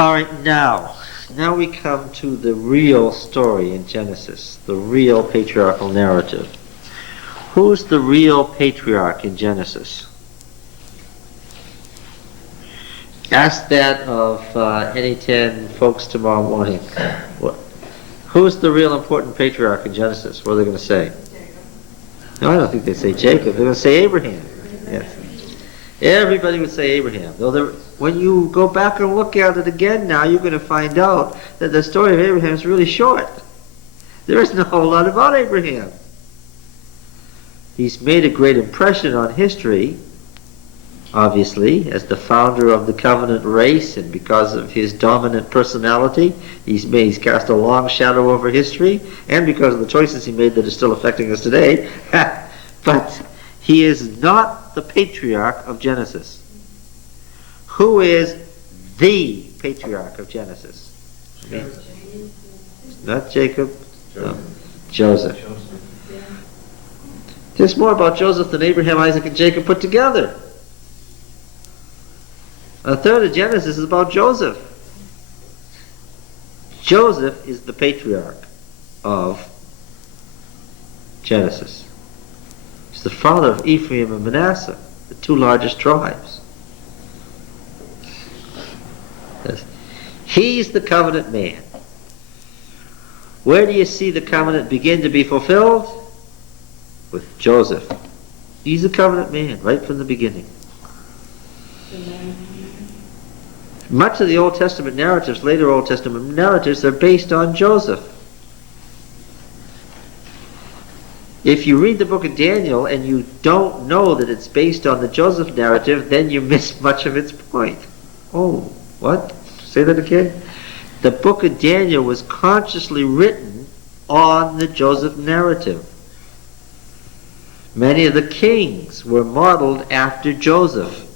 All right, now we come to the real story in Genesis, the real patriarchal narrative. Who's the real patriarch in Genesis? Ask that of any 10 folks tomorrow morning. Who's the real important patriarch in Genesis? What are they going to say? No, I don't think they say Jacob. They're going to say Abraham. Yes. Everybody would say Abraham. Though when you go back and look at it again now, you're going to find out that the story of Abraham is really short. There isn't a whole lot about Abraham. He's made a great impression on history, obviously, as the founder of the covenant race, and because of his dominant personality, he's cast a long shadow over history, and because of the choices he made that are still affecting us today. But he is not the patriarch of Genesis. Who is the patriarch of Genesis? Not Jacob. No. Joseph. There's more about Joseph than Abraham, Isaac, and Jacob put together. A third of Genesis is about Joseph. Joseph is the patriarch of Genesis. He's the father of Ephraim and Manasseh, the two largest tribes. Yes. He's the covenant man. Where do you see the covenant begin to be fulfilled? With Joseph. He's a covenant man right from the beginning. Much of the Old Testament narratives, later Old Testament narratives, are based on Joseph. If you read the book of Daniel and you don't know that it's based on the Joseph narrative, then you miss much of its point. Oh, what? Say that again? The book of Daniel was consciously written on the Joseph narrative. Many of the kings were modeled after Joseph.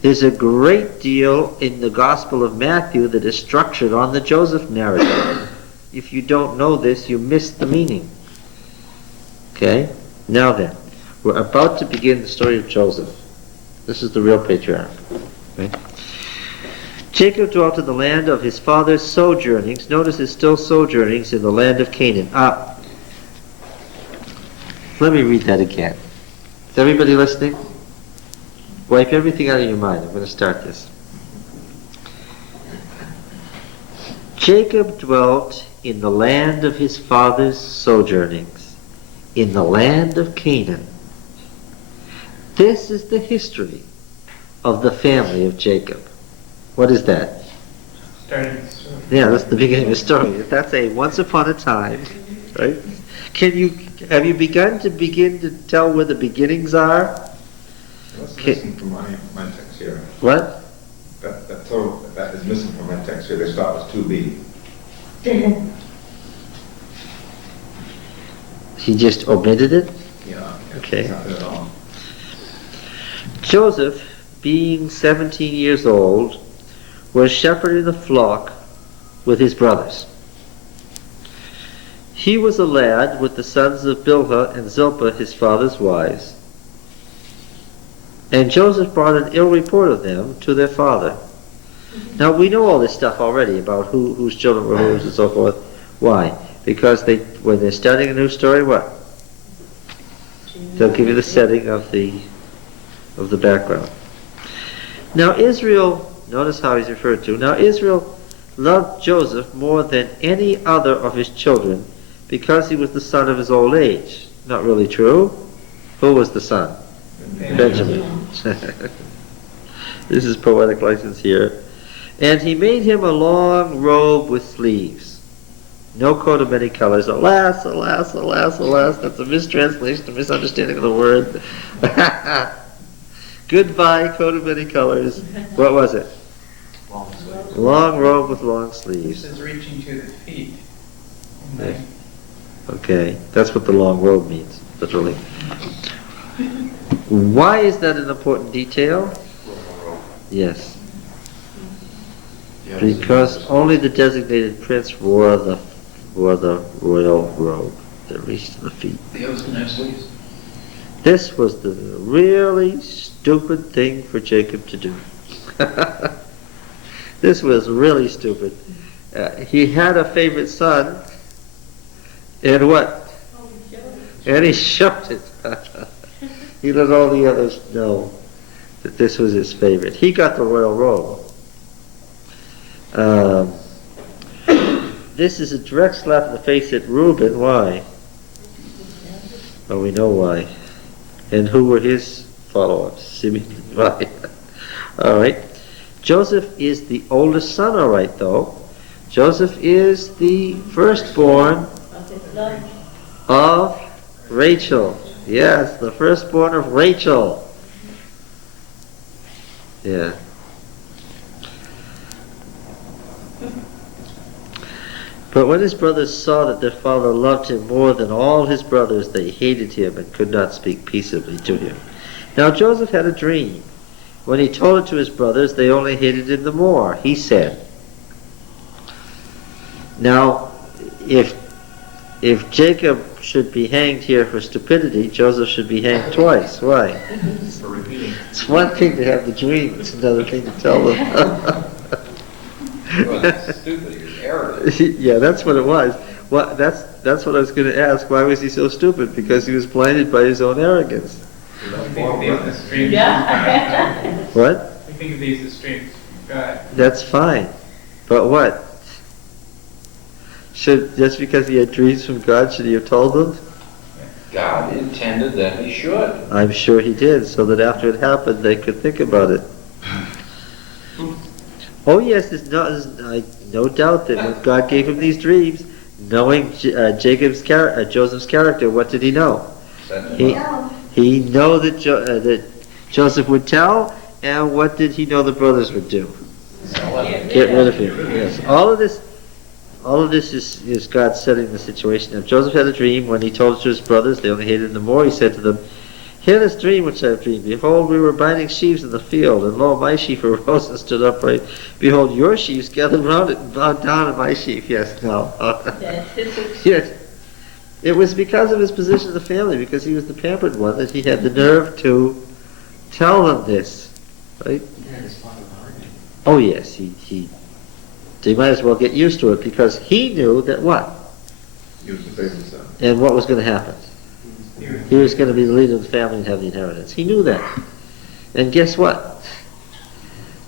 There's a great deal in the Gospel of Matthew that is structured on the Joseph narrative. If you don't know this, you miss the meaning. Okay? Now then, we're about to begin the story of Joseph. This is the real patriarch. Okay? Jacob dwelt in the land of his father's sojournings. Notice it's still sojournings in the land of Canaan. Let me read that again. Is everybody listening? Wipe everything out of your mind. I'm going to start this. Jacob dwelt in the land of his father's sojournings, in the land of Canaan. This is the history of the family of Jacob. What is that? Starting the story. Yeah, that's the beginning of the story. That's a once upon a time, right? Have you begun to tell where the beginnings are? What's missing from my text here? What? That is missing from my text here. They start with 2b. He just omitted it? Yeah. Okay. Not at all. Joseph, being 17 years old, was shepherding the flock with his brothers. He was a lad with the sons of Bilhah and Zilpah, his father's wives. And Joseph brought an ill report of them to their father. Now we know all this stuff already about whose children were whose and so forth. Why? Because when they're starting a new story, what? They'll give you the setting of the background. Now Israel, notice how he's referred to. Now Israel loved Joseph more than any other of his children because he was the son of his old age. Not really true. Who was the son? Benjamin. This is poetic license here. And he made him a long robe with sleeves. No coat of many colors. Alas, alas, alas, alas. That's a mistranslation, a misunderstanding of the word. Goodbye, coat of many colors. What was it? Long sleeves. Long robe with long This sleeves. is reaching to the feet. Yeah. Okay, that's what the long robe means, literally. Why is that an important detail? Yes. Because only the designated prince wore the royal robe that reached to the feet. The others can have sleeves. This was the really stupid thing for Jacob to do. This was really stupid. He had a favorite son, and what? And he shoved it. He let all the others know that this was his favorite. He got the royal robe. This is a direct slap in the face at Reuben. Why? Oh, we know why. And who were his followers? Simeon. Right. All right. Joseph is the oldest son, all right, though. Joseph is the firstborn of Rachel. Yes, the firstborn of Rachel. Yeah. But when his brothers saw that their father loved him more than all his brothers, they hated him and could not speak peaceably to him. Now Joseph had a dream. When he told it to his brothers, they only hated him the more. He said, now, if Jacob should be hanged here for stupidity, Joseph should be hanged twice. Why? For repeating. It's one thing to have the dream, it's another thing to tell them. He wasn't stupid, he was arrogant. Yeah, that's what it was. Well, that's what I was going to ask. Why was he so stupid? Because he was blinded by his own arrogance. You think of these as streams Yeah. What? You think of these as streams from God. That's fine. But what? Just because he had dreams from God, should he have told them? God intended that he should. I'm sure he did, so that after it happened, they could think about it. Oh yes, there's no doubt that when God gave him these dreams, knowing Joseph's character, what did he know? He know that that Joseph would tell, and what did he know the brothers would do? Get rid of him. Yes, all of this is God setting the situation up. Joseph had a dream. When he told it to his brothers, they only hated him the more. He said to them, "Hear this dream which I have dreamed. Behold, we were binding sheaves in the field, and lo, my sheaf arose and stood upright. Behold, your sheaves gathered round it and bowed down, and my sheaf." Yes, no. Yes. It was because of his position in the family, because he was the pampered one, that he had the nerve to tell them this. Right? Oh yes, they might as well get used to it, because he knew that what? He was the favorite son. And what was going to happen? He was going to be the leader of the family and have the inheritance. He knew that. And guess what?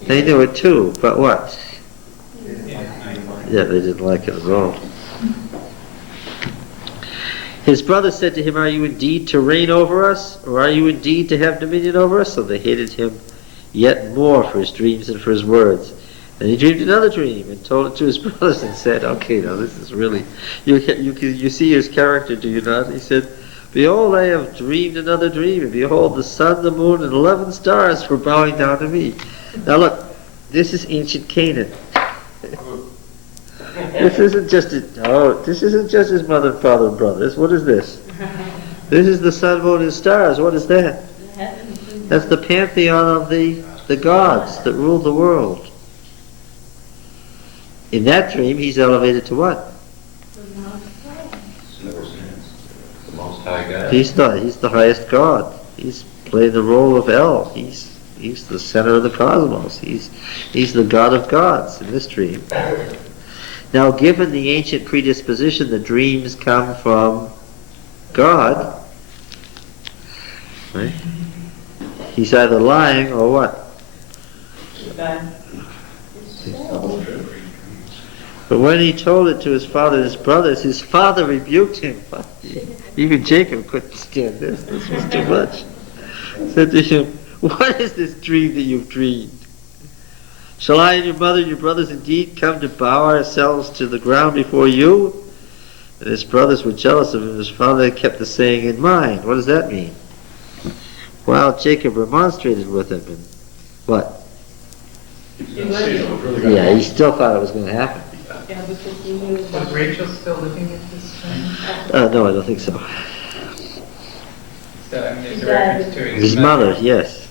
They knew it too, but what? Yeah, they didn't like it at all. His brothers said to him, "Are you indeed to reign over us? Or are you indeed to have dominion over us?" So they hated him yet more for his dreams and for his words. And he dreamed another dream and told it to his brothers and said, "Okay, now this is really..." You see his character, do you not? He said, "Behold, I have dreamed another dream, and behold, the sun, the moon, and 11 stars were bowing down to me." Now look, this is ancient Canaan. This isn't just his mother, father, and brothers. What is this? This is the sun, moon, and stars. What is that? That's the pantheon of the gods that ruled the world. In that dream, he's elevated to what? The Most High God. He's the highest god. He's playing the role of El. He's the center of the cosmos. He's the god of gods in this dream. Now, given the ancient predisposition, the dreams come from God. Right? He's either lying or what? But when he told it to his father and his brothers, his father rebuked him. Even Jacob couldn't stand this. This was too much. Said to him, "What is this dream that you've dreamed? Shall I and your mother and your brothers indeed come to bow ourselves to the ground before you?" And his brothers were jealous of him. His father kept the saying in mind. What does that mean? Well, Jacob remonstrated with him, and what? Yeah, he still thought it was going to happen. Was Rachel still living at this time? No, I don't think so. So, I mean, there's a reference to His mother, yes.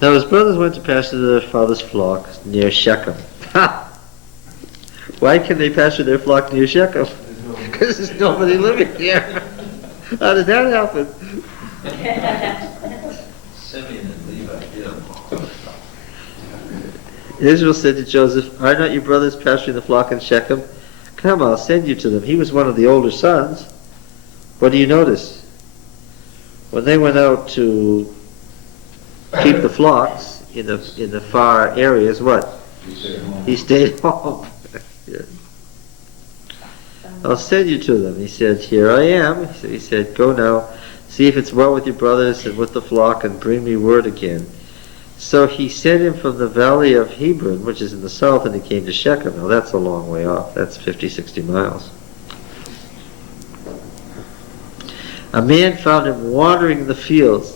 Now his brothers went to pasture their father's flock near Shechem. Ha! Why can they pasture their flock near Shechem? Because there's nobody living here. How did that happen? Simeon and Levi did them all. Israel said to Joseph, "Are not your brothers pasturing the flock in Shechem? Come, I'll send you to them." He was one of the older sons. What do you notice? When they went out to keep the flocks in the far areas, what? You stay at home. He stayed home. Yeah. "I'll send you to them." He said, "Here I am." He said, "Go now, see if it's well with your brothers and with the flock, and bring me word again." So he sent him from the valley of Hebron, which is in the south, and he came to Shechem. Now that's a long way off. That's 50, 60 miles. A man found him wandering in the fields,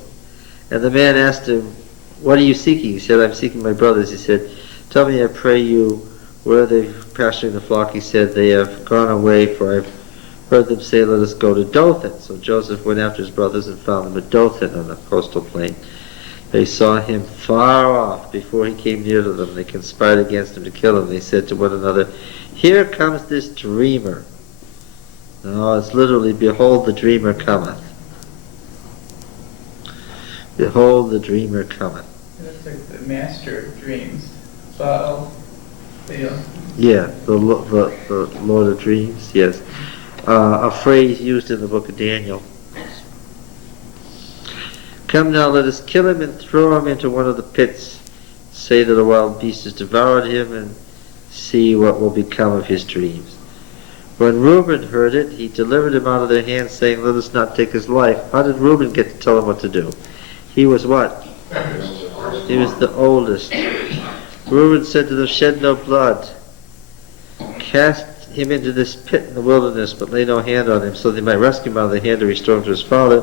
and the man asked him, "What are you seeking?" He said, "I'm seeking my brothers." He said, "Tell me, I pray you, where are they pasturing the flock?" He said, "They have gone away, for I've heard them say, 'Let us go to Dothan.'" So Joseph went after his brothers and found them at Dothan on the coastal plain. They saw him far off before he came near to them. They conspired against him to kill him. They said to one another, "Here comes this dreamer." No, it's literally, "Behold, the dreamer cometh." Behold, the dreamer cometh. That's like the master of dreams. Baal, Baal. Yeah, the Lord of Dreams, yes. A phrase used in the book of Daniel. "Come now, let us kill him and throw him into one of the pits. Say that a wild beast has devoured him, and see what will become of his dreams." When Reuben heard it, he delivered him out of their hands, saying, "Let us not take his life." How did Reuben get to tell them what to do? He was what? He was the oldest. Reuben said to them, "Shed no blood. Cast him into this pit in the wilderness, but lay no hand on him," so they might rescue him out of the hand and restore him to his father.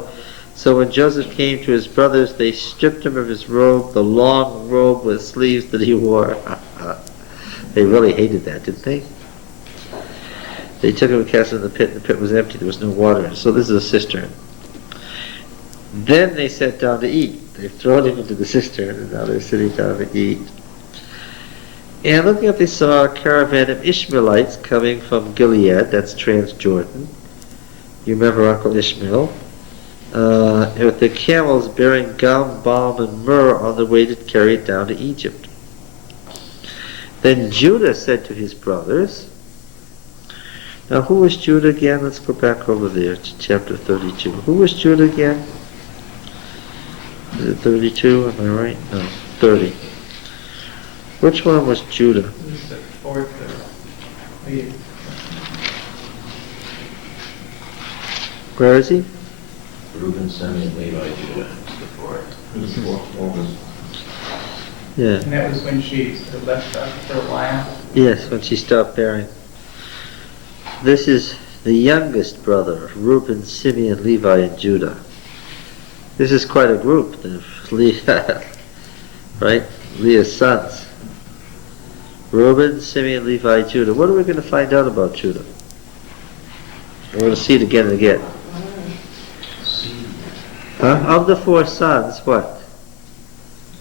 So when Joseph came to his brothers, they stripped him of his robe, the long robe with sleeves that he wore. They really hated that, didn't they? They took him and cast him in the pit, and the pit was empty. There was no water. So this is a cistern. Then they sat down to eat. They've thrown him into the cistern, and now they're sitting down to eat. And looking up, they saw a caravan of Ishmaelites coming from Gilead, that's Transjordan. You remember Uncle Ishmael? With their camels bearing gum, balm, and myrrh on the way to carry it down to Egypt. Then Judah said to his brothers, now who was Judah again? Let's go back over there to chapter 32. Who was Judah again? Is it 32? Am I right? No, 30. Which one was Judah? This is the fourth lead. Where is he? Reuben, Simeon, Levi, Judah is the fourth. This is fourth oldest. Yeah. And that was when she sort of left us for a while. Yes, when she stopped bearing. This is the youngest brother of Reuben, Simeon, Levi, and Judah. This is quite a group, Leah, right? Leah's sons. Reuben, Simeon, Levi, Judah. What are we going to find out about Judah? We're going to see it again and again. Huh? Of the four sons, what?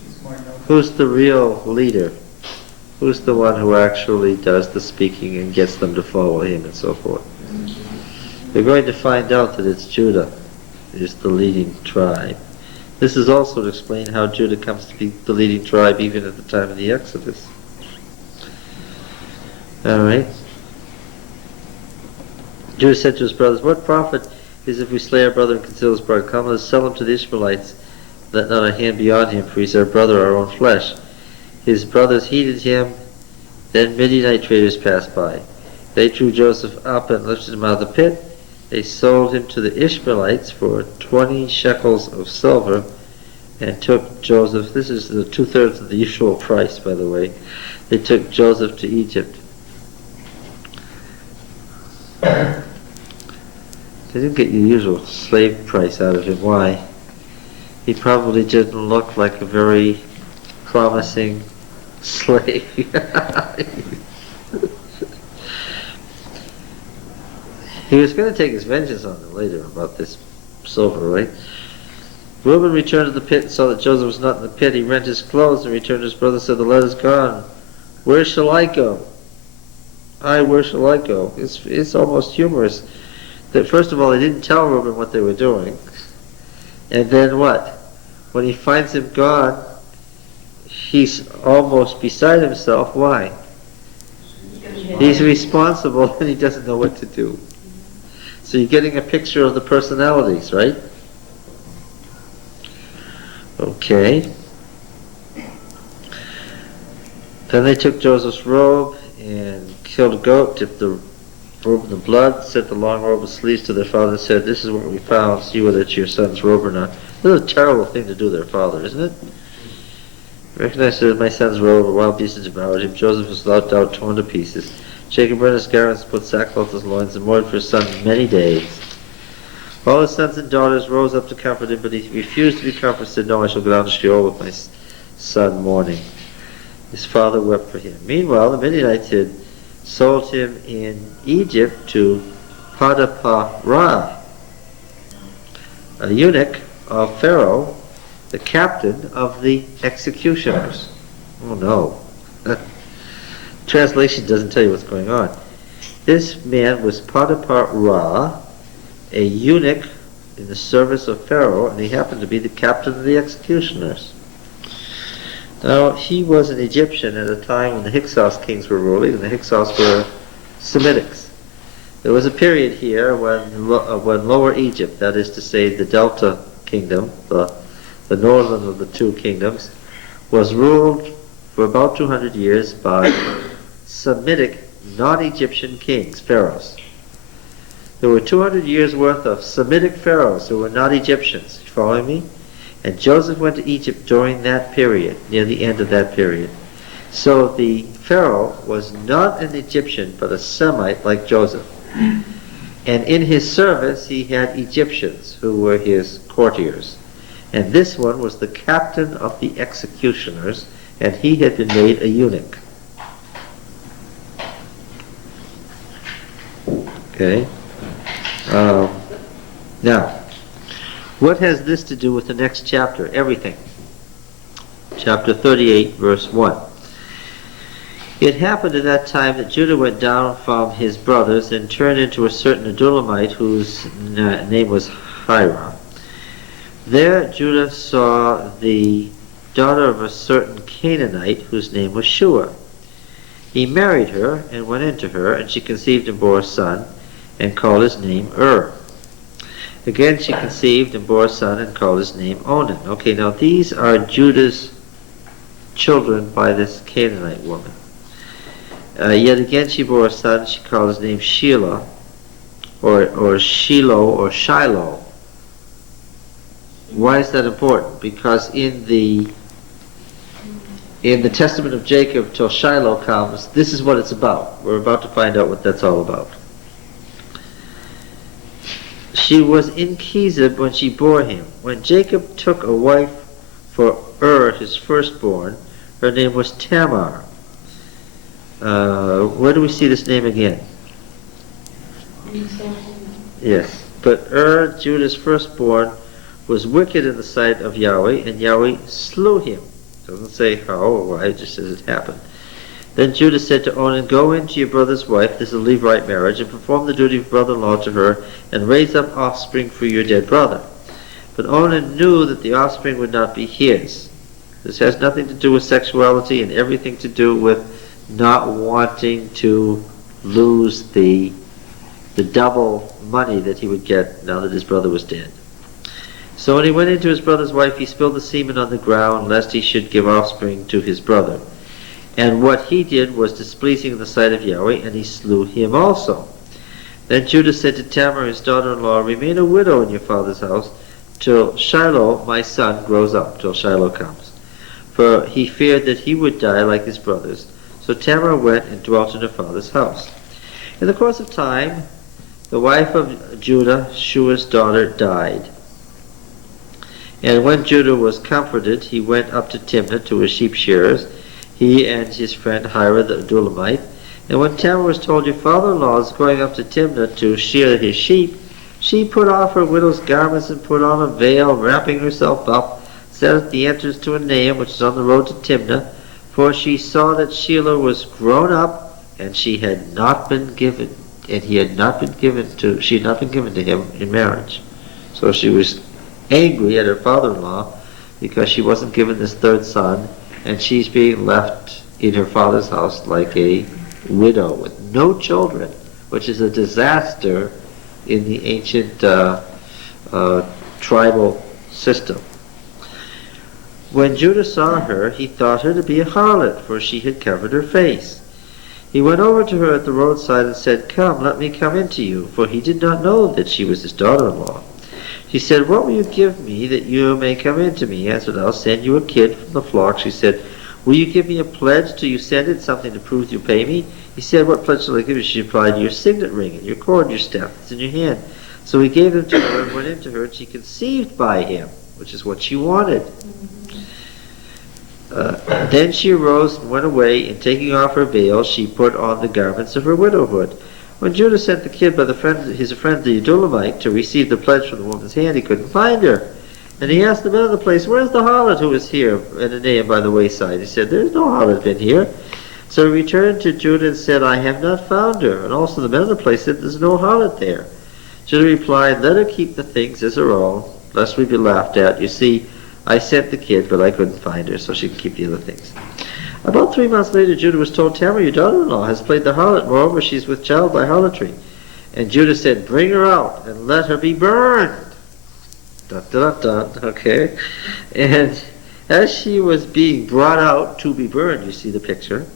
He's more known. Who's the real leader? Who's the one who actually does the speaking and gets them to follow him and so forth? We're going to find out that it's Judah is the leading tribe. This is also to explain how Judah comes to be the leading tribe even at the time of the Exodus. Alright. Judah said to his brothers, what profit is if we slay our brother and conceal his blood? Come, let us sell him to the Ishmaelites. Let not a hand be on him, for he is our brother, our own flesh. His brothers heeded him. Then Midianite traders passed by. They drew Joseph up and lifted him out of the pit. They sold him to the Ishmaelites for 20 shekels of silver and took Joseph. This is the 2/3 of the usual price, by the way. They took Joseph to Egypt. They didn't get your usual slave price out of him. Why? He probably didn't look like a very promising slave. He was going to take his vengeance on them later about this silver, right? Reuben returned to the pit and saw that Joseph was not in the pit. He rent his clothes and returned to his brother and said, the letter's gone. Where shall I go? Where shall I go? It's almost humorous that first of all they didn't tell Reuben what they were doing. And then what? when he finds him gone, he's almost beside himself. Why? He's responsible and he doesn't know what to do. So you're getting a picture of the personalities, right? Okay. Then they took Joseph's robe and killed a goat, dipped the robe in the blood, sent the long robe with sleeves to their father and said, "This is what we found, see whether it's your son's robe or not." This is a terrible thing to do to their father, isn't it? Recognize that my son's robe, a wild beast has devoured him. Joseph was without doubt torn to pieces. Jacob burned his garments, put sackcloth on his loins, and mourned for his son many days. All his sons and daughters rose up to comfort him, but he refused to be comforted, said, "No, I shall go down to Sheol with my son mourning." His father wept for him. Meanwhile, the Midianites had sold him in Egypt to Potiphar, a eunuch of Pharaoh, the captain of the executioners. Oh no. Translation doesn't tell you what's going on. This man was Potiphar, a eunuch in the service of Pharaoh, and he happened to be the captain of the executioners. Now, he was an Egyptian at a time when the Hyksos kings were ruling, and the Hyksos were Semitics. There was a period here when Lower Egypt, that is to say the Delta Kingdom, the northern of the two kingdoms, was ruled for about 200 years by Semitic, non-Egyptian kings, pharaohs. There were 200 years worth of Semitic pharaohs who were not Egyptians. You following me? And Joseph went to Egypt during that period, near the end of that period. So the Pharaoh was not an Egyptian, but a Semite like Joseph. And in his service, he had Egyptians who were his courtiers. And this one was the captain of the executioners, and he had been made a eunuch. Okay. Now, what has this to do with the next chapter? Everything. Chapter 38, verse 1. It happened at that time that Judah went down from his brothers and turned into a certain Adulamite whose name was Hira. There Judah saw the daughter of a certain Canaanite whose name was Shua. He married her and went into her, and she conceived and bore a son, and called his name Again she conceived and bore a son and called his name Onan. Okay, now these are Judah's children by this Canaanite woman. Yet again she bore a son, she called his name Shelah, or Shiloh, or Shiloh. Why is that important? Because in the testament of Jacob till Shiloh comes, this is what it's about. We're about to find out what that's all about. She was in Kezib when she bore him. When Jacob took a wife for his firstborn, her name was Tamar. Where do we see this name again? Yes. But Judah's firstborn, was wicked in the sight of Yahweh, and Yahweh slew him. Doesn't say how or why, it just says it happened. Then Judah said to Onan, "Go in to your brother's wife, this is a Levite marriage, and perform the duty of brother-in-law to her, and raise up offspring for your dead brother." But Onan knew that the offspring would not be his. This has nothing to do with sexuality and everything to do with not wanting to lose the double money that he would get now that his brother was dead. So when he went into his brother's wife, he spilled the semen on the ground, lest he should give offspring to his brother. And what he did was displeasing in the sight of Yahweh, and he slew him also. Then Judah said to Tamar, his daughter-in-law, "Remain a widow in your father's house, till Shiloh, my son, grows up," till Shiloh comes. For he feared that he would die like his brothers. So Tamar went and dwelt in her father's house. In the course of time, the wife of Judah, Shua's daughter, died. And when Judah was comforted, he went up to Timnah to his sheep shearers, he and his friend Hira the Adulamite. And when Tamar was told, "Your father-in-law is going up to Timnah to shear his sheep," she put off her widow's garments and put on a veil, wrapping herself up, sat at the entrance to Enaim, which is on the road to Timnah, for she saw that Shelah was grown up, and she had not been given, and she had not been given to him in marriage. So she was angry at her father-in-law because she wasn't given this third son, and she's being left in her father's house like a widow with no children, which is a disaster in the ancient tribal system. When Judah saw her, he thought her to be a harlot, for she had covered her face. He went over to her at the roadside and said, "Come, let me come in to you," for he did not know that she was his daughter-in-law. She said, "What will you give me that you may come in to me?" He answered, "I'll send you a kid from the flock." She said, "Will you give me a pledge till you send it, something to prove you pay me?" He said, "What pledge shall I give you?" She replied, "Your signet ring and your cord, your staff that's in your hand." So he gave them to her and went into her, and she conceived by him, which is what she wanted. Then she arose and went away, and taking off her veil, she put on the garments of her widowhood. When Judah sent the kid by his friend the Adulamite to receive the pledge from the woman's hand, he couldn't find her. And he asked the men of the place, "Where's the harlot who was here at Enaim by the wayside?" He said, "There's no harlot been here." So he returned to Judah and said, "I have not found her." And also the men of the place said, "There's no harlot there." Judah replied, "Let her keep the things as her own, lest we be laughed at. You see, I sent the kid, but I couldn't find her, so she can keep the other things." About 3 months later, Judah was told, "Tamar, your daughter-in-law, has played the harlot. Moreover, she's with child by harlotry." And Judah said, "Bring her out and let her be burned." Dun, dun, dun, okay. And as she was being brought out to be burned, you see the picture,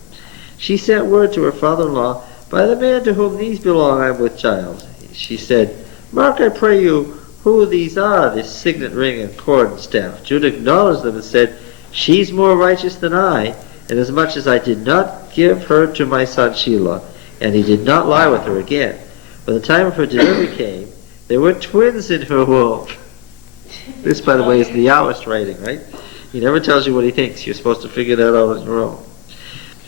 she sent word to her father-in-law, "By the man to whom these belong, I am with child." She said, "Mark, I pray you, who these are, this signet ring and cord and staff." Judah acknowledged them and said, "She's more righteous than I, inasmuch as I did not give her to my son Shelah, and he did not lie with her again. When the time of her delivery came, there were twins in her womb." This, by the way, is the Yahwist writing, right? He never tells you what he thinks. You're supposed to figure that out on your own.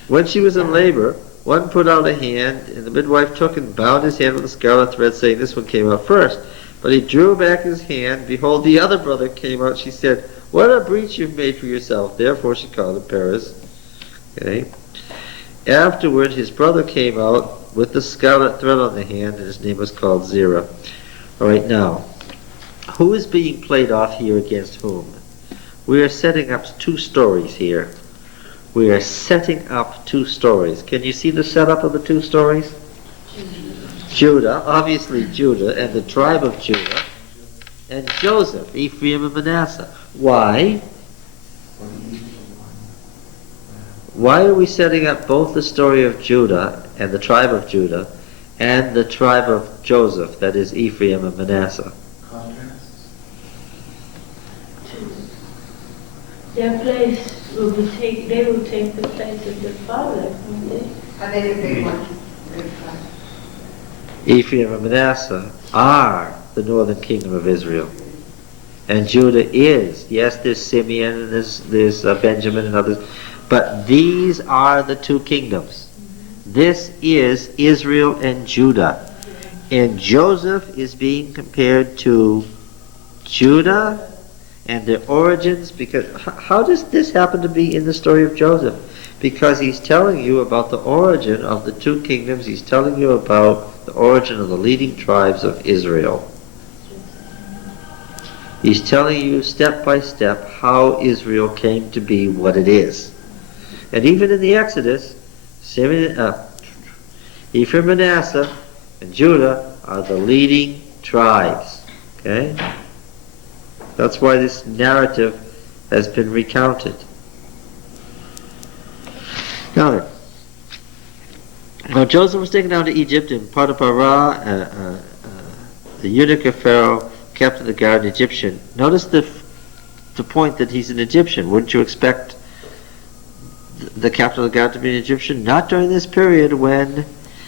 When she was in labor, one put out a hand, and the midwife took and bound his hand with a scarlet thread, saying, "This one came out first." But he drew back his hand. Behold, the other brother came out. She said, "What a breach you've made for yourself." Therefore she called him Perez. Okay. Afterward, his brother came out with the scarlet thread on the hand, and his name was called Zerah. All right, now, who is being played off here against whom? We are setting up two stories here. We are setting up two stories. Can you see the setup of the two stories? Judah, obviously Judah, and the tribe of Judah, and Joseph, Ephraim and Manasseh. Why? Why are we setting up both the story of Judah and the tribe of Judah and the tribe of Joseph, that is Ephraim and Manasseh? Their place will be they will take the place of their father, won't they? Are they the big ones? Big ones. Ephraim and Manasseh are the northern kingdom of Israel. And Judah is, yes, there's Simeon and there's Benjamin and others, but these are the two kingdoms. This is Israel and Judah. And Joseph is being compared to Judah and their origins, because how does this happen to be in the story of Joseph? Because he's telling you about the origin of the two kingdoms. He's telling you about the origin of the leading tribes of Israel. He's telling you step by step how Israel came to be what it is. And even in the Exodus, Ephraim, Manasseh, and Judah are the leading tribes. Okay? That's why this narrative has been recounted. Now Joseph was taken down to Egypt, and Potiphar, the eunuch of Pharaoh, captain of the guard, an Egyptian. Notice the point that he's an Egyptian. Wouldn't you expect the captain of the guard to be an Egyptian? Not during this period when...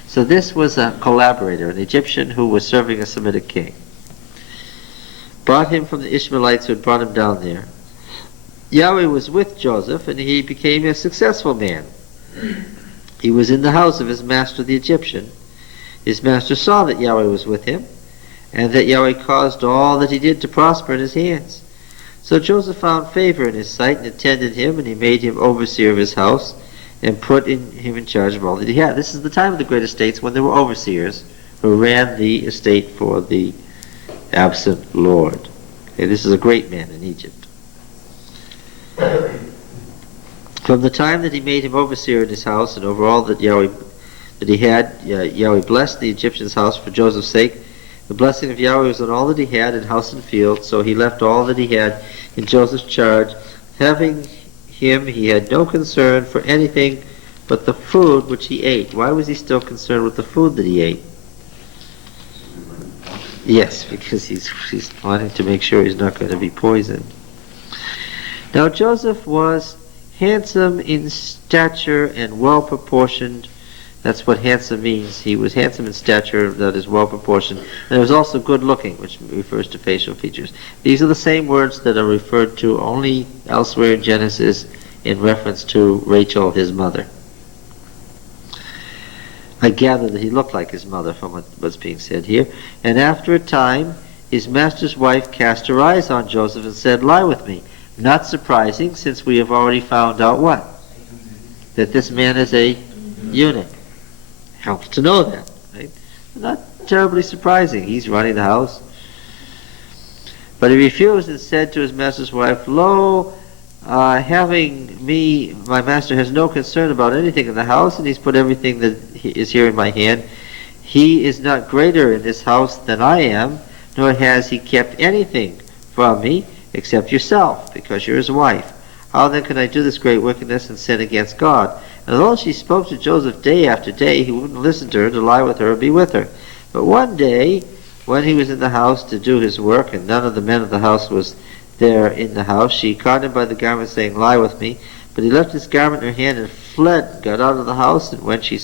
So this was a collaborator, an Egyptian who was serving a Semitic king. Brought him from the Ishmaelites who had brought him down there. Yahweh was with Joseph, and he became a successful man. He was in the house of his master the Egyptian. His master saw that Yahweh was with him, and that Yahweh caused all that he did to prosper in his hands. So Joseph found favor in his sight and attended him, and he made him overseer of his house, and put him in charge of all that he had. This is the time of the great estates when there were overseers who ran the estate for the absent Lord. Okay, this is a great man in Egypt. From the time that he made him overseer in his house and over all that he had, Yahweh blessed the Egyptian's house for Joseph's sake. The blessing of Yahweh was on all that he had in house and field, so he left all that he had in Joseph's charge. Having him, he had no concern for anything but the food which he ate. Why was he still concerned with the food that he ate? Yes, because he's wanting to make sure he's not going to be poisoned. Now Joseph was handsome in stature and well proportioned. That's what handsome means. He was handsome in stature, that is well proportioned. And he was also good looking, which refers to facial features. These are the same words that are referred to only elsewhere in Genesis in reference to Rachel, his mother. I gather that he looked like his mother from what's being said here. And after a time, his master's wife cast her eyes on Joseph and said, "Lie with me." Not surprising, since we have already found out what? That this man is a eunuch. Helps to know that, right? Not terribly surprising. He's running the house. But he refused and said to his master's wife, "Lo, having me, my master has no concern about anything in the house, and he's put everything that is here in my hand. He is not greater in this house than I am, nor has he kept anything from me except yourself, because you're his wife. How then can I do this great wickedness and sin against God?" And although she spoke to Joseph day after day, he wouldn't listen to her, to lie with her, or be with her. But one day, when he was in the house to do his work, and none of the men of the house was there in the house, she caught him by the garment, saying, "Lie with me." But he left his garment in her hand and fled, and got out of the house. And when she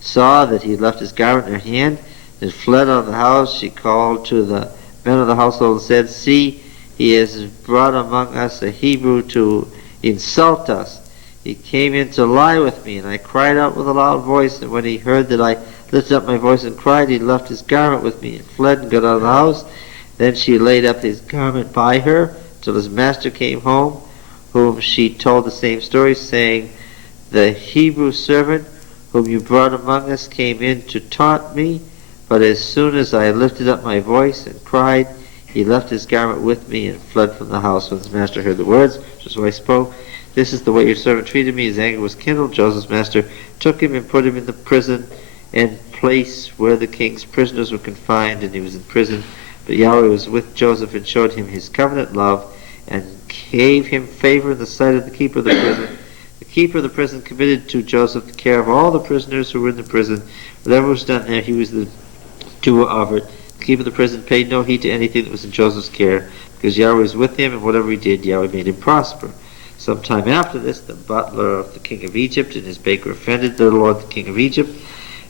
saw that he had left his garment in her hand and fled out of the house, she called to the men of the household and said, "See, he has brought among us a Hebrew to insult us. He came in to lie with me, and I cried out with a loud voice, and when he heard that I lifted up my voice and cried, he left his garment with me and fled and got out of the house." Then she laid up his garment by her till his master came home, whom she told the same story, saying, "The Hebrew servant whom you brought among us came in to taunt me, but as soon as I lifted up my voice and cried, he left his garment with me and fled from the house." When his master heard the words, which is why he spoke, "This is the way your servant treated me." His anger was kindled. Joseph's master took him and put him in the prison and place where the king's prisoners were confined, and he was in prison. But Yahweh was with Joseph and showed him his covenant love and gave him favor in the sight of the keeper of the prison. The keeper of the prison committed to Joseph the care of all the prisoners who were in the prison. Whatever was done there, he was the doer of it. The keeper of the prison paid no heed to anything that was in Joseph's care, because Yahweh was with him, and whatever he did, Yahweh made him prosper. Some time after this, the butler of the king of Egypt and his baker offended their lord the king of Egypt.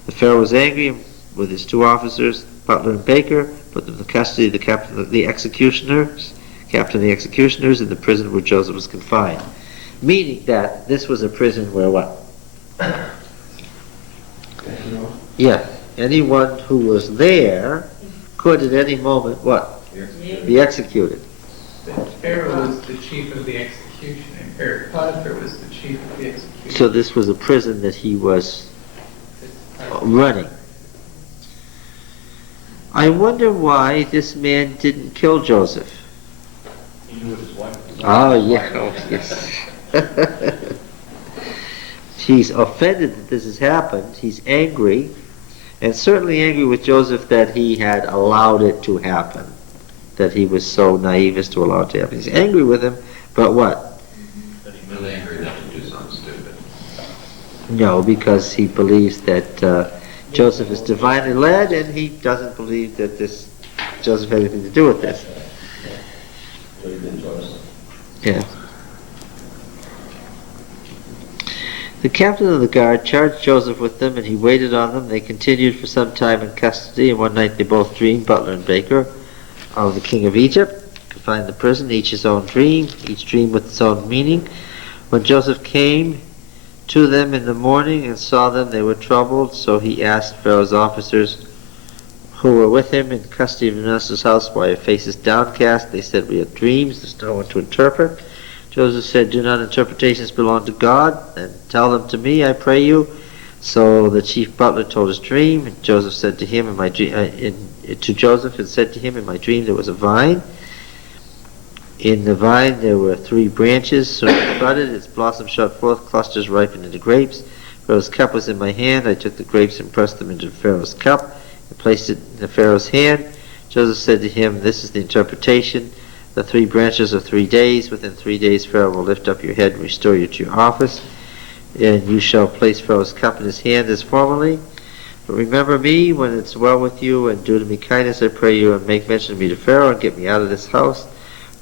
The Pharaoh was angry with his two officers, butler and baker, put them in the custody of the captain of the executioners, in the prison where Joseph was confined. Meaning that this was a prison where what? Yeah, anyone who was there could at any moment what? Be executed. Pharaoh was the chief of the execution, and Pharaoh Potiphar was the chief of the execution. So this was a prison that he was running. I wonder why this man didn't kill Joseph. He knew his wife. Oh, yeah. Oh, yes. He's offended that this has happened. He's angry, and certainly angry with Joseph that he had allowed it to happen, that he was so naive as to allow it to happen. He's angry with him, but what? But he was angry not to do something stupid. No, because he believes that Joseph is divinely led, and he doesn't believe that this Joseph had anything to do with this. Yeah. The captain of the guard charged Joseph with them, and he waited on them. They continued for some time in custody, and one night they both dreamed, butler and baker, of the king of Egypt, confined in the prison, each his own dream, each dream with its own meaning. When Joseph came to them in the morning and saw them, they were troubled, so he asked Pharaoh's officers who were with him in custody of the master's house, "Why are your faces downcast?" They said, "We have dreams, there's no one to interpret." Joseph said, "Do not interpretations belong to God? Then tell them to me, I pray you." So the chief butler told his dream, and Joseph said to him, to Joseph and said to him, "In my dream there was a vine In the vine there were 3 branches, soon it budded, its blossom shot forth, clusters ripened into grapes. Pharaoh's cup was in my hand. I took the grapes and pressed them into Pharaoh's cup and placed it in the Pharaoh's hand. Joseph said to him, this is the interpretation. The 3 branches are 3 days. Within 3 days Pharaoh will lift up your head and restore you to your office. And you shall place Pharaoh's cup in his hand as formerly. But remember me when it's well with you, and do to me kindness, I pray you, and make mention of me to Pharaoh, and get me out of this house.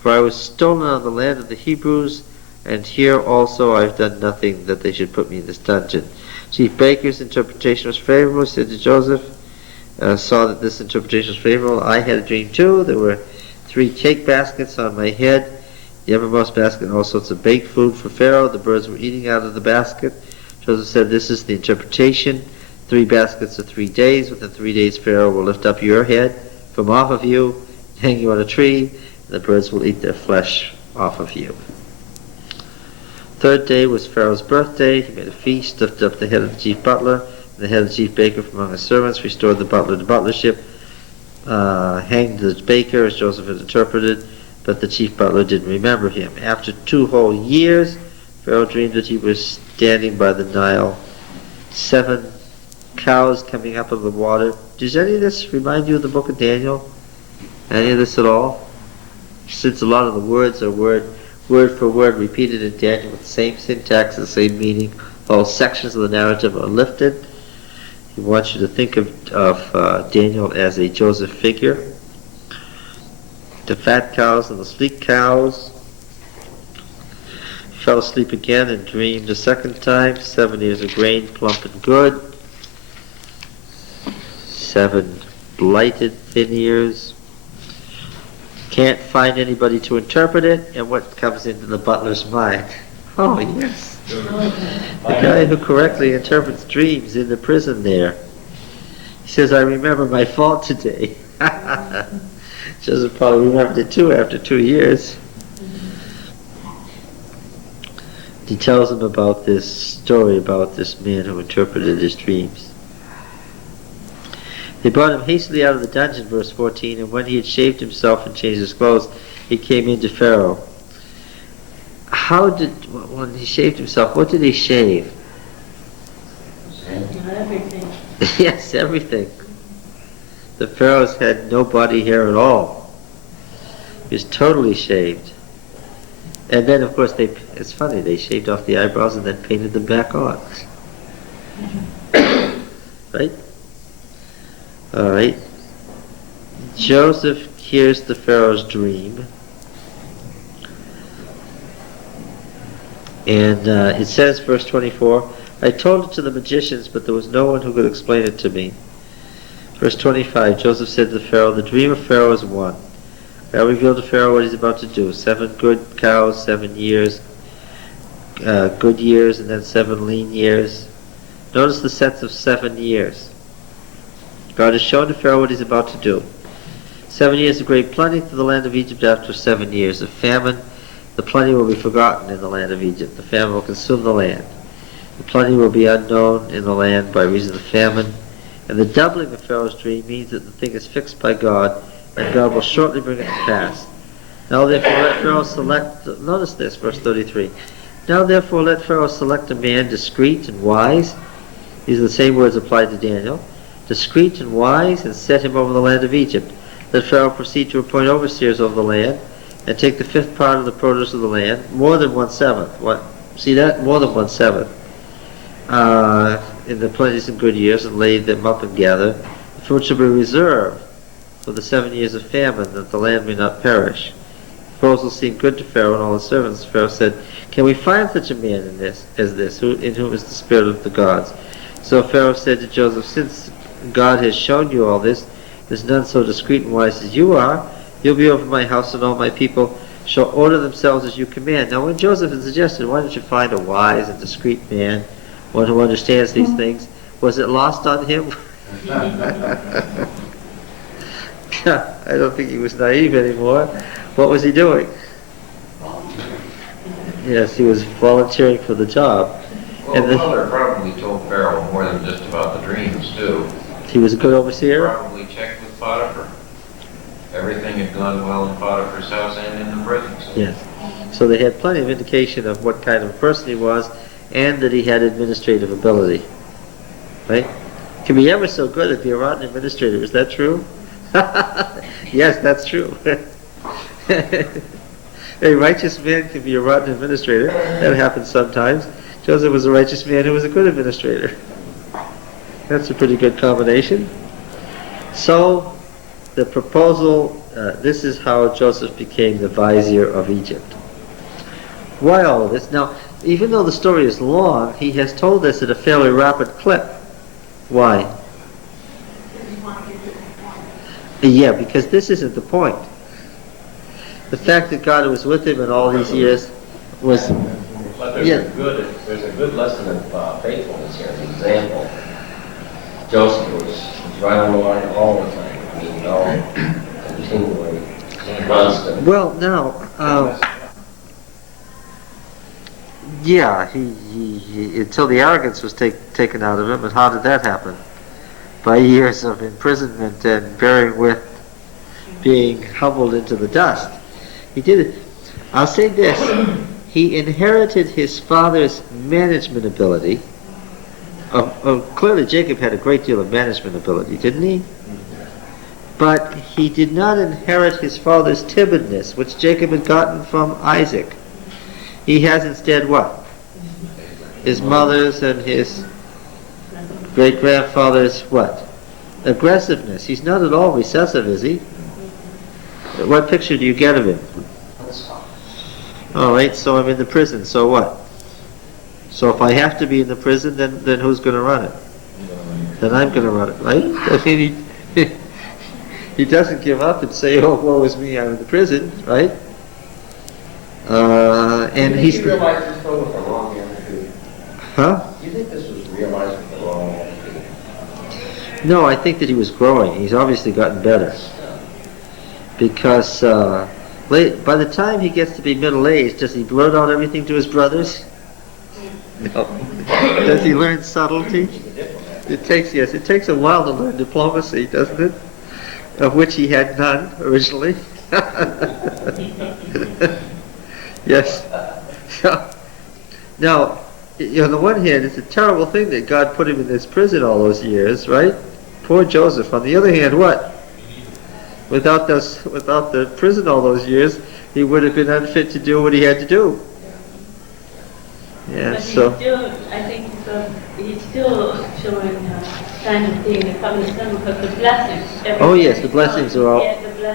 For I was stolen out of the land of the Hebrews, and here also I have done nothing that they should put me in this dungeon. Chief baker's interpretation was favorable. He said to Joseph, saw that this interpretation was favorable. I had a dream too. There were 3 cake baskets on my head. The uppermost basket and all sorts of baked food for Pharaoh. The birds were eating out of the basket. Joseph said, this is the interpretation. 3 baskets are 3 days. Within 3 days Pharaoh will lift up your head from off of you, hang you on a tree, and the birds will eat their flesh off of you. 3rd day was Pharaoh's birthday. He made a feast, lifted up the head of the chief butler, and the head of the chief baker from among his servants, restored the butler to butlership, hanged the baker as Joseph had interpreted, but the chief butler didn't remember him. After 2 whole years, Pharaoh dreamed that he was standing by the Nile, 7 cows coming up of the water. Does any of this remind you of the book of Daniel? Any of this at all? Since a lot of the words are word for word repeated in Daniel with the same syntax, the same meaning, all sections of the narrative are lifted. He wants you to think of Daniel as a Joseph figure. The fat cows and the sleek cows. He fell asleep again and dreamed a second time. 7 ears of grain, plump and good. 7 blighted thin ears. Can't find anybody to interpret it, and what comes into the butler's mind? Oh, yes. The guy who correctly interprets dreams in the prison there. He says, I remember my fault today. Joseph probably remembered it too after 2 years. He tells him about this story about this man who interpreted his dreams. They brought him hastily out of the dungeon, verse 14, and when he had shaved himself and changed his clothes, he came in to Pharaoh. When he shaved himself, what did he shave? Everything. Yes, everything. The Pharaohs had no body hair at all. He was totally shaved. And then, of course, it's funny, they shaved off the eyebrows and then painted them back on. Right? All right. Joseph hears the Pharaoh's dream. And it says, verse 24, I told it to the magicians, but there was no one who could explain it to me. Verse 25, Joseph said to the Pharaoh, the dream of Pharaoh is one. I'll reveal to Pharaoh what he's about to do. 7 good cows, 7 years, good years, and then 7 lean years. Notice the sets of 7 years. God has shown to Pharaoh what he's about to do. 7 years of great plenty to the land of Egypt. After 7 years of famine, the plenty will be forgotten in the land of Egypt. The famine will consume the land. The plenty will be unknown in the land by reason of famine. And the doubling of Pharaoh's dream means that the thing is fixed by God, and God will shortly bring it to pass. Now therefore let Pharaoh select, notice this, verse 33. Now therefore let Pharaoh select a man discreet and wise. These are the same words applied to Daniel. Discreet and wise, and set him over the land of Egypt. Let Pharaoh proceed to appoint overseers over the land, and take the 5th part of the produce of the land, more than 1/7. What? See that? More than 1/7. In the plenties and good years, and lay them up and gather. The fruit shall be reserved for the 7 years of famine, that the land may not perish. The proposal seemed good to Pharaoh and all his servants. Pharaoh said, can we find such a man in this, in whom is the spirit of the gods? So Pharaoh said to Joseph, since God has shown you all this, there's none so discreet and wise as you are. You'll be over my house, and all my people shall order themselves as you command. Now when Joseph had suggested, why don't you find a wise and discreet man, one who understands these things, was it lost on him? I don't think he was naive anymore. What was he doing? Yes, he was volunteering for the job. Well, And Mother probably told Pharaoh more than just about the dreams, too. he was a good overseer. Probably checked with Potiphar. Everything had gone well in Potiphar's house and in the prison, so Yes. So they had plenty of indication of what kind of a person he was, and that he had administrative ability. Right? Can be ever so good if you're a rotten administrator. Is that true? Yes, that's true. A righteous man can be a rotten administrator. That happens sometimes. Joseph was a righteous man who was a good administrator. That's a pretty good combination. So, the proposal, this is how Joseph became the vizier of Egypt. Why all of this? Now, even though the story is long, he has told us at a fairly rapid clip. Why? Yeah, because this isn't the point. The fact that God was with him in all these years was... But there's a good lesson of faithfulness here, an example. Joseph was right on the line all the time. I mean, all continually, constant. Well, now, yeah, he until the arrogance was taken out of him, and how did that happen? By years of imprisonment and bearing with being humbled into the dust. He did it. I'll say this. He inherited his father's management ability. Clearly Jacob had a great deal of management ability, didn't he? But he did not inherit his father's timidness, which Jacob had gotten from Isaac. He has instead what? His mother's and his great-grandfather's what? Aggressiveness. He's not at all recessive, is he? What picture do you get of him? All right, so I'm in the prison, so what? So if I have to be in the prison, then who's going to run it? Then I'm going to run it, right? I mean, he doesn't give up and say, oh, woe is me, I'm in the prison, right? And he's... Do you realize this though with the wrong attitude? Huh? Do you think this was realized with the wrong attitude? No, I think that he was growing. He's obviously gotten better. Because by the time he gets to be middle-aged, does he blurt out everything to his brothers? No. Does he learn subtlety? It takes a while to learn diplomacy, doesn't it? Of which he had none originally. Yes. So, now, on the one hand, it's a terrible thing that God put him in this prison all those years, right? Poor Joseph. On the other hand, what? Without the prison all those years, he would have been unfit to do what he had to do. Yeah, But so... I think he's still showing signs of being a covenant son because the blessings. Oh yes, the blessings are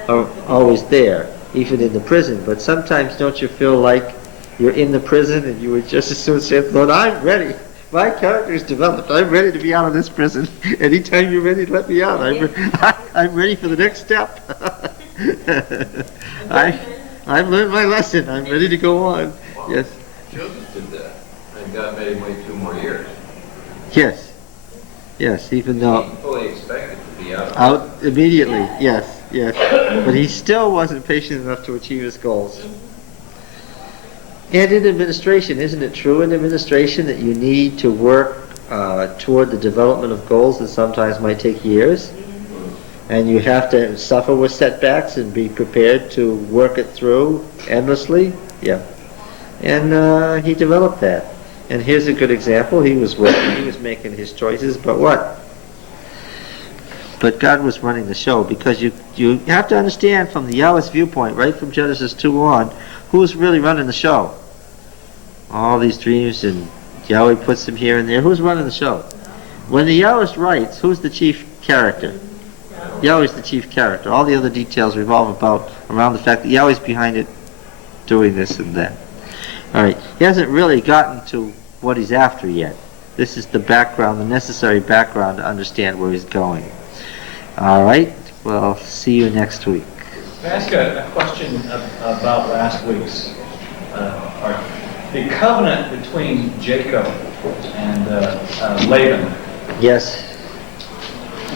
are always there, even in the prison. But sometimes don't you feel like you're in the prison and you would just as soon say, Lord, I'm ready. My character is developed. I'm ready to be out of this prison. Anytime you're ready, let me out. I'm ready for the next step. I've learned my lesson. I'm ready to go on. Yes. Joseph did that, and God made him wait 2 more years. Yes. Yes, even though... He fully expected to be out. Out immediately, yes. But he still wasn't patient enough to achieve his goals. And in administration, isn't it true in administration that you need to work toward the development of goals that sometimes might take years? And you have to suffer with setbacks and be prepared to work it through endlessly? Yeah. And he developed that. And here's a good example. He was working, he was making his choices, but what? But God was running the show, because you have to understand from the Yahweh's viewpoint, right from Genesis 2 on, who's really running the show? All these dreams, and Yahweh puts them here and there. Who's running the show? When the Yahweh writes, who's the chief character? Yahweh's the chief character. All the other details revolve around the fact that Yahweh's behind it, doing this and that. All right, he hasn't really gotten to what he's after yet. This is the background, the necessary background to understand where he's going. All right, well, see you next week. Can I ask a question about last week's? The covenant between Jacob and Laban. Yes.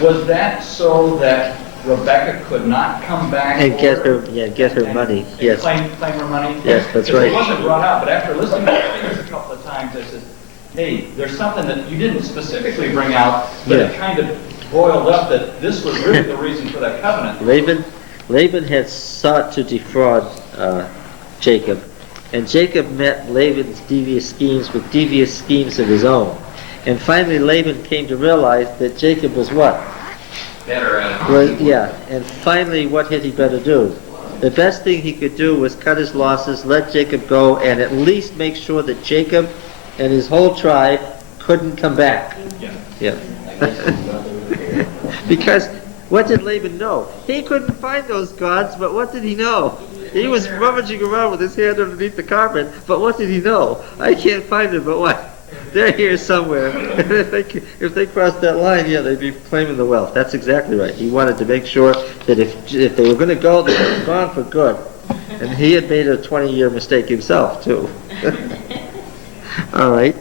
Was that so that Rebecca could not come back And get her money. and Yes. claim her money? Yes, that's Because right. it wasn't brought out, but after listening to the speakers a couple of times, I said, hey, there's something that you didn't specifically bring out, but it kind of boiled up that this was really the reason for that covenant. Laban had sought to defraud Jacob. And Jacob met Laban's devious schemes with devious schemes of his own. And finally Laban came to realize that Jacob was what? Better at it. Well, yeah, and finally what had he better do? The best thing he could do was cut his losses, let Jacob go, and at least make sure that Jacob and his whole tribe couldn't come back. Yeah. Yeah. I guess there's nothing to fear. Because what did Laban know? He couldn't find those gods, but what did he know? He was rummaging around with his hand underneath the carpet, but what did he know? I can't find them, but what? They're here somewhere. If they crossed that line, yeah, they'd be claiming the wealth. That's exactly right. He wanted to make sure that if they were going to go, they were gone for good. And he had made a 20-year mistake himself, too. All right.